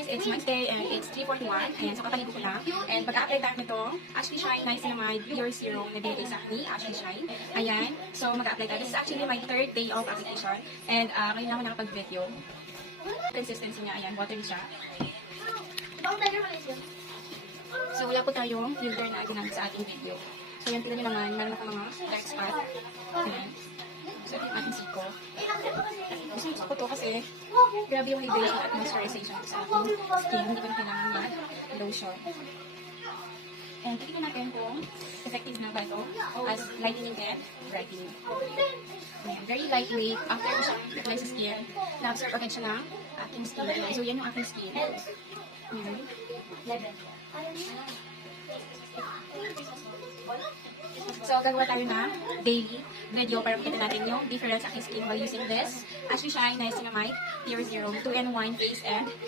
guys, it's Wednesday and it's 3:41. Ayan, so kapaligo ko lang. And pag-a-apply tayo nito, Ashley Shine Niacinamide Pure Serum na binigay sa akin ni Ashley Shine. Ayan, so mag-a-apply tayo. This is actually my third day of application. And ngayon lang ako nakapag-video. Consistency niya, ayan, watery siya. So wala po tayong filter na ginamit sa ating video. So yan, tignan nyo naman, meron ako mga dark spot. Ayan. So ito yung ating siko. Gusto ko to kasi grabe yung hydration at moisturization sa ating skin. Hindi ko na kailangan mag-lotion. And titignan natin kung effective na ba ito as lightening and brightening. Ayan, very lightweight. After ko siya apply sa skin, na-absorb agad siya ng aking skin. Ayan, so yan yung aking skin. Ayan. So, gagawa tayo na daily video para makita natin yung difference sa aking skin while using this Ashley Shine Niacinamide Pure Serum 2-in-1 face and